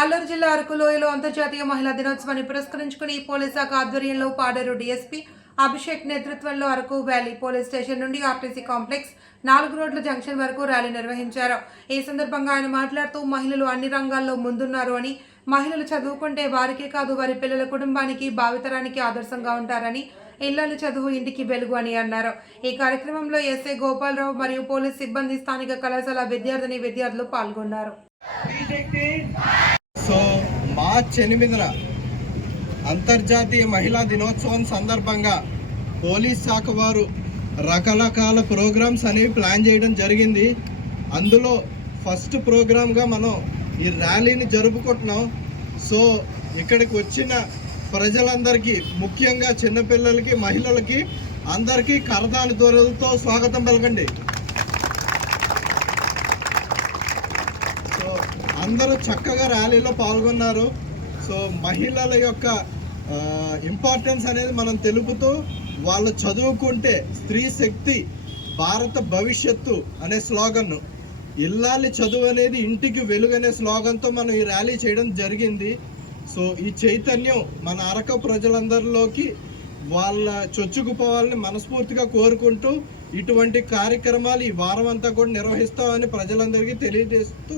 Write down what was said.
అల్లూరు జిల్లా అరకులోయలో అంతర్జాతీయ మహిళా దినోత్సవాన్ని పురస్కరించుకుని పోలీస్ శాఖ ఆధ్వర్యంలో పాడేరు డీఎస్పీ అభిషేక్ నేతృత్వంలో అరకు వ్యాలీ పోలీస్ స్టేషన్ నుండి ఆర్టీసీ కాంప్లెక్స్ 4 రోడ్ల జంక్షన్ వరకు ర్యాలీ నిర్వహించారు. ఈ సందర్భంగా ఆయన మాట్లాడుతూ మహిళలు అన్ని రంగాల్లో ముందున్నారు అని, మహిళలు చదువుకుంటే వారికే కాదు వారి పిల్లల కుటుంబానికి భావితరానికి ఆదర్శంగా ఉంటారని, ఇళ్లలు చదువు ఇంటికి వెలుగు అని అన్నారు. ఈ కార్యక్రమంలో ఎస్ఐ గోపాలరావు మరియు పోలీస్ సిబ్బంది, స్థానిక కళాశాల విద్యార్థులు పాల్గొన్నారు. సో మార్చి 8న అంతర్జాతీయ మహిళా దినోత్సవం సందర్భంగా పోలీస్ శాఖ వారు రకరకాల ప్రోగ్రామ్స్ అనేవి ప్లాన్ చేయడం జరిగింది. అందులో ఫస్ట్ ప్రోగ్రామ్గా మనం ఈ ర్యాలీని జరుపుకుంటున్నాం. సో ఇక్కడికి వచ్చిన ప్రజలందరికీ, ముఖ్యంగా చిన్నపిల్లలకి, మహిళలకి అందరికీ కరతాళ ధ్వనులతో స్వాగతం పలకండి. సో అందరూ చక్కగా ర్యాలీలో పాల్గొన్నారు. సో మహిళల యొక్క ఇంపార్టెన్స్ అనేది మనం తెలుపుతూ, వాళ్ళు చదువుకుంటే స్త్రీ శక్తి భారత భవిష్యత్తు అనే స్లోగన్ను, ఇల్లాలి చదువు అనేది ఇంటికి వెలుగు అనే స్లోగన్తో మనం ఈ ర్యాలీ చేయడం జరిగింది. సో ఈ చైతన్యం మన అరకు ప్రజలందరిలోకి వాళ్ళ చొచ్చుకుపోవాలని మనస్ఫూర్తిగా కోరుకుంటూ, ఇటువంటి కార్యక్రమాలు ఈ వారం అంతా కూడా నిర్వహిస్తామని ప్రజలందరికీ తెలియజేస్తూ